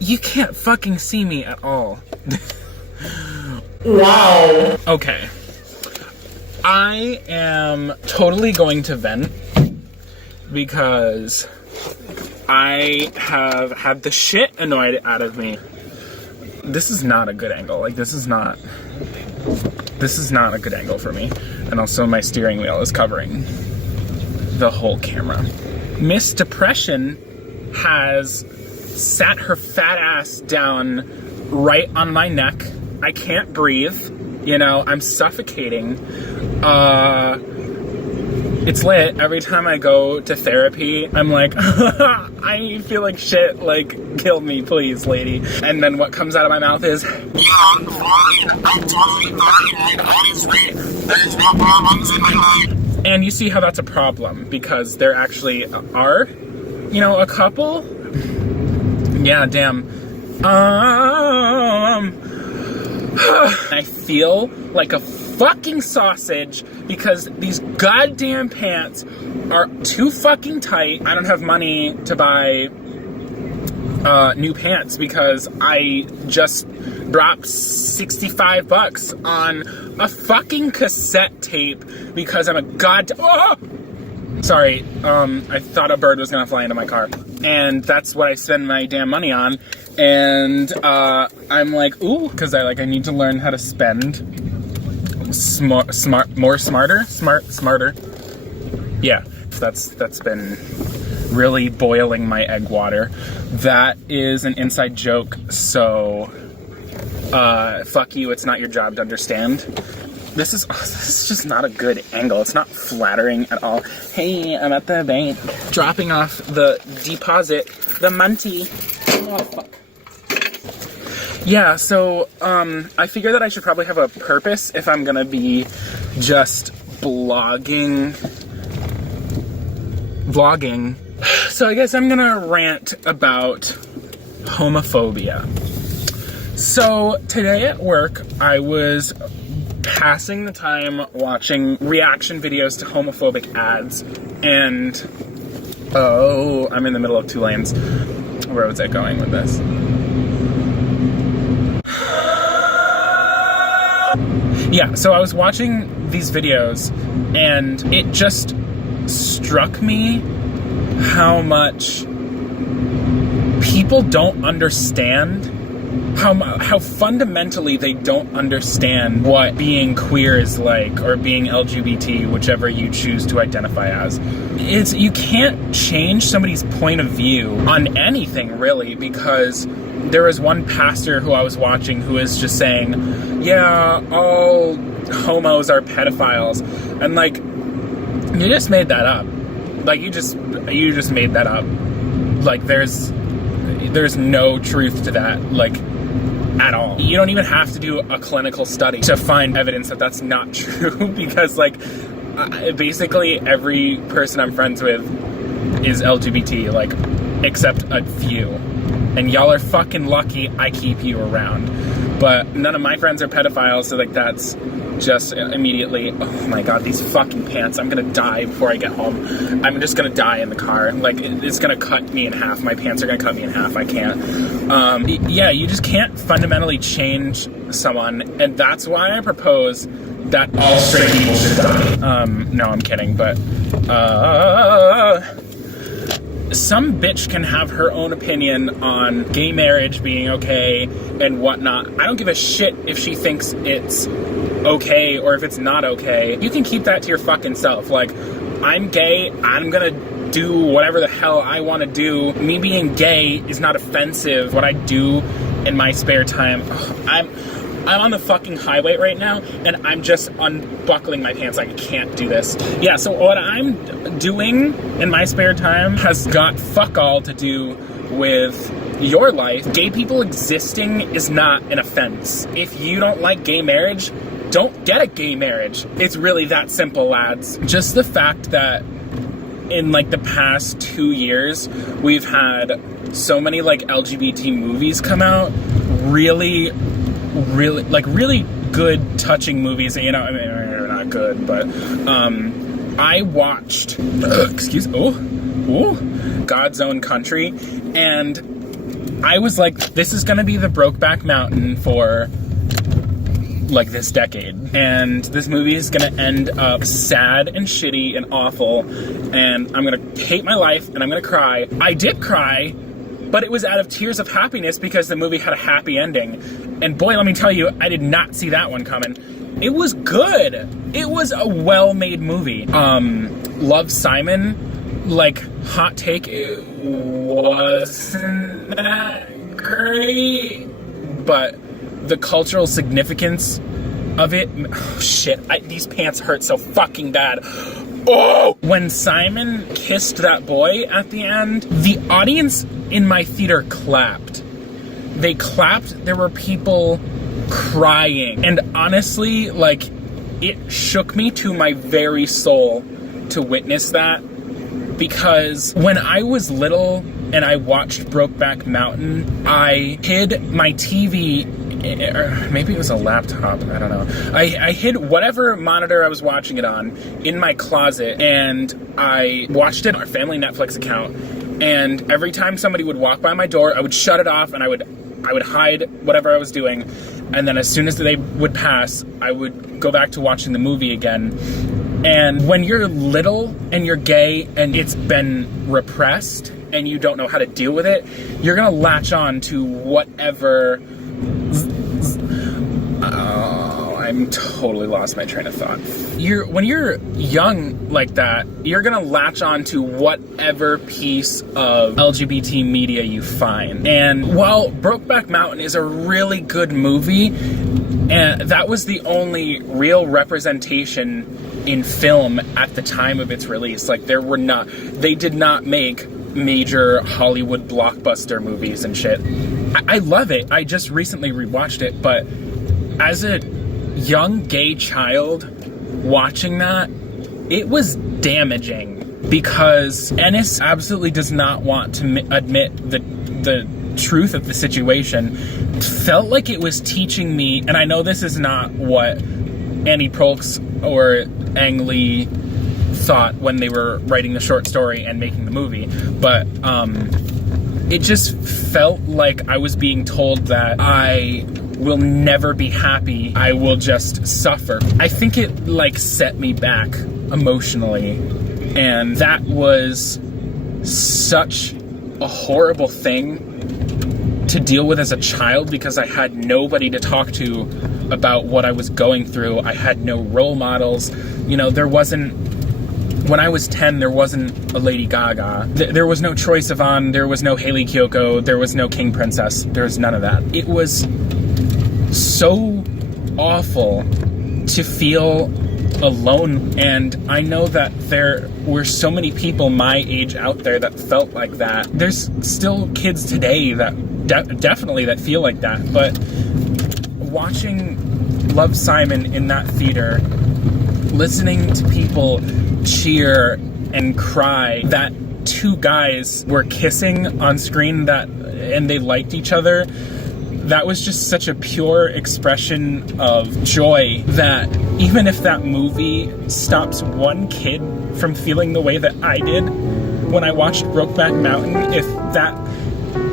You can't fucking see me at all. Wow. Okay. I am totally going to vent because I have had the shit annoyed out of me. This is not a good angle. Like, this is not a good angle for me. And also my steering wheel is covering the whole camera. Miss Depression has sat her fat ass down right on my neck. I can't breathe. You know, I'm suffocating. It's lit. Every time I go to therapy, I'm like, I feel like shit, like, kill me, please, lady. And then what comes out of my mouth is, yeah, I'm fine. I'm totally fine. Honestly, there's no problems in my life. And you see how that's a problem, because there actually are, you know, a couple. Yeah, damn. I feel like a fucking sausage because these goddamn pants are too fucking tight. I don't have money to buy new pants because I just dropped $65 on a fucking cassette tape because I'm a goddamn... Oh! Sorry, I thought a bird was gonna fly into my car. And that's what I spend my damn money on. And I'm like, ooh, because I need to learn how to spend smarter. Yeah, that's been really boiling my egg water. That is an inside joke, so fuck you, it's not your job to understand. This is just not a good angle. It's not flattering at all. Hey, I'm at the bank dropping off the deposit, the money. Oh, fuck. Yeah, so, I figure that I should probably have a purpose if I'm gonna be just vlogging. So I guess I'm gonna rant about homophobia. So, today at work, I was passing the time watching reaction videos to homophobic ads, and oh, I'm in the middle of two lanes. Where was I going with this? Yeah, so I was watching these videos, and it just struck me how much people don't understand, how fundamentally they don't understand what being queer is like, or being LGBT, whichever you choose to identify as. You can't change somebody's point of view on anything, really, because there was one pastor who I was watching who was just saying, yeah, all homos are pedophiles. And like, you just made that up. Like, you just made that up. Like, there's no truth to that, like, at all. You don't even have to do a clinical study to find evidence that that's not true, because, like, basically every person I'm friends with is LGBT, like, except a few. And y'all are fucking lucky I keep you around. But none of my friends are pedophiles, so, like, that's just immediately, oh my god, these fucking pants, I'm gonna die before I get home. I'm just gonna die in the car. Like, it's gonna cut me in half. My pants are gonna cut me in half. I can't. Yeah, you just can't fundamentally change someone, and that's why I propose that all straight people should die. No, I'm kidding, but, some bitch can have her own opinion on gay marriage being okay and whatnot. I don't give a shit if she thinks it's okay or if it's not okay. You can keep that to your fucking self. Like, I'm gay, I'm gonna do whatever the hell I want to do. Me being gay is not offensive. What I do in my spare time, I'm on the fucking highway right now, and I'm just unbuckling my pants. Like, I can't do this. Yeah, so what I'm doing in my spare time has got fuck all to do with your life. Gay people existing is not an offense. If you don't like gay marriage, don't get a gay marriage. It's really that simple, lads. Just the fact that in, like, the past 2 years, we've had so many, like, LGBT movies come out, really good, touching movies. You know, I mean, they're not good, but I watched God's Own Country, and I was like, this is gonna be the Brokeback Mountain for like this decade, and this movie is gonna end up sad and shitty and awful, and I'm gonna hate my life and I'm gonna cry. I did cry, but it was out of tears of happiness because the movie had a happy ending. And boy, let me tell you, I did not see that one coming. It was good. It was a well-made movie. Love, Simon, like, hot take, it wasn't that great, but the cultural significance of it, oh shit, these pants hurt so fucking bad. Oh! When Simon kissed that boy at the end, the audience in my theater clapped. They clapped, there were people crying, and honestly, like, it shook me to my very soul to witness that, because when I was little and I watched Brokeback Mountain, I hid my TV, or maybe it was a laptop, I don't know. I hid whatever monitor I was watching it on in my closet, and I watched it on our family Netflix account, and every time somebody would walk by my door, I would shut it off and I would hide whatever I was doing, and then as soon as they would pass, I would go back to watching the movie again. And when you're little and you're gay and it's been repressed and you don't know how to deal with it, you're gonna latch on to whatever. Oh, I'm totally lost my train of thought. When you're young like that, you're gonna latch on to whatever piece of LGBT media you find. And while Brokeback Mountain is a really good movie, and that was the only real representation in film at the time of its release. Like, they did not make major Hollywood blockbuster movies and shit. I love it. I just recently rewatched it, but as a young gay child watching that, it was damaging, because Ennis absolutely does not want to admit the truth of the situation. Felt like it was teaching me, and I know this is not what Annie Proulx or Ang Lee thought when they were writing the short story and making the movie, but it just felt like I was being told that I will never be happy, I will just suffer. I think it like set me back emotionally, and that was such a horrible thing to deal with as a child, because I had nobody to talk to about what I was going through. I had no role models. You know, when I was 10, there wasn't a Lady Gaga. There was no Troye Sivan, there was no Hayley Kiyoko, there was no King Princess, there was none of that. It was so awful to feel alone, and I know that there were so many people my age out there that felt like that. There's still kids today that definitely that feel like that, but watching Love, Simon in that theater, listening to people cheer and cry that two guys were kissing on screen and they liked each other, that was just such a pure expression of joy that even if that movie stops one kid from feeling the way that I did when I watched Brokeback Mountain, if that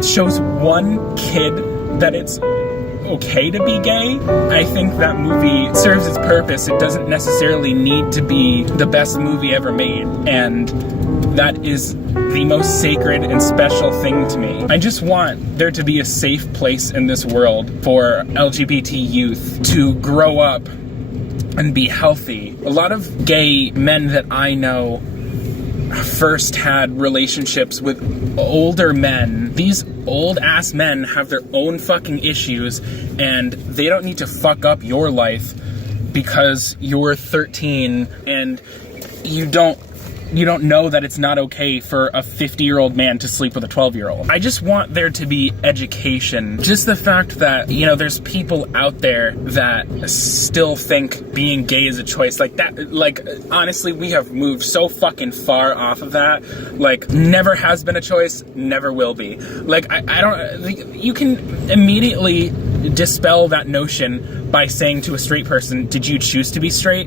shows one kid that it's okay to be gay, I think that movie serves its purpose. It doesn't necessarily need to be the best movie ever made, and that is the most sacred and special thing to me. I just want there to be a safe place in this world for LGBT youth to grow up and be healthy. A lot of gay men that I know first had relationships with older men. These old ass men have their own fucking issues, and they don't need to fuck up your life because you're 13 and you don't know that it's not okay for a 50-year-old man to sleep with a 12-year-old. I just want there to be education. Just the fact that, you know, there's people out there that still think being gay is a choice. Like that, like, honestly, we have moved so fucking far off of that. Like, never has been a choice, never will be. Like, I don't, you can immediately dispel that notion by saying to a straight person, did you choose to be straight?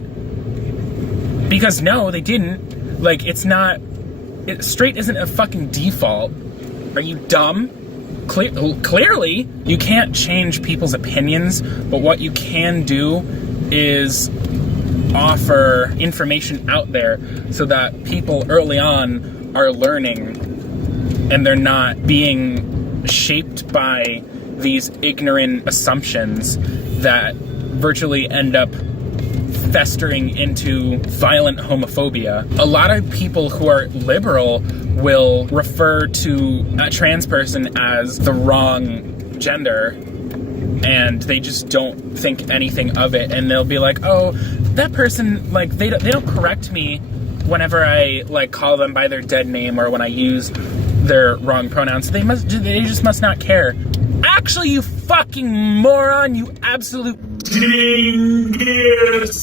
Because no, they didn't. Like, straight isn't a fucking default. Are you dumb? clearly, you can't change people's opinions, but what you can do is offer information out there so that people early on are learning and they're not being shaped by these ignorant assumptions that virtually end up festering into violent homophobia. A lot of people who are liberal will refer to a trans person as the wrong gender, and they just don't think anything of it, and they'll be like, oh, that person, like, they don't correct me whenever I, like, call them by their dead name or when I use their wrong pronouns. They just must not care. Actually, you fucking moron, you absolute dingus.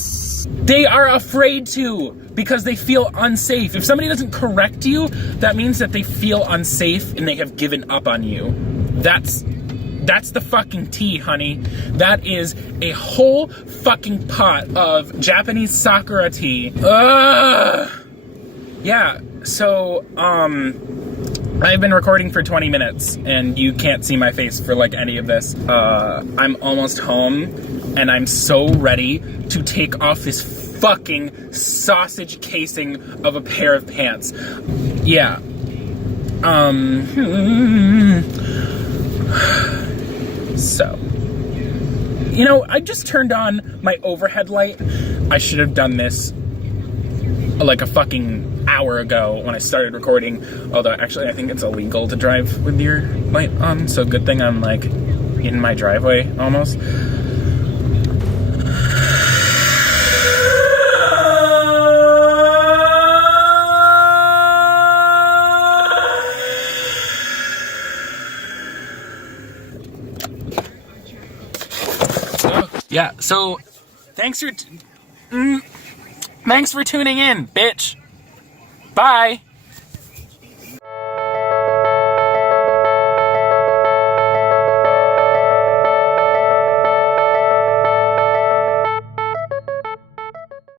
They are afraid to, because they feel unsafe. If somebody doesn't correct you, that means that they feel unsafe and they have given up on you. That's the fucking tea, honey. That is a whole fucking pot of Japanese sakura tea. Yeah, so, I've been recording for 20 minutes, and you can't see my face for, like, any of this. I'm almost home, and I'm so ready to take off this fucking sausage casing of a pair of pants. Yeah. So, you know, I just turned on my overhead light. I should have done this like a fucking hour ago when I started recording, although actually I think it's illegal to drive with your light on, so good thing I'm like in my driveway almost. Yeah, so thanks for tuning in, bitch. Bye.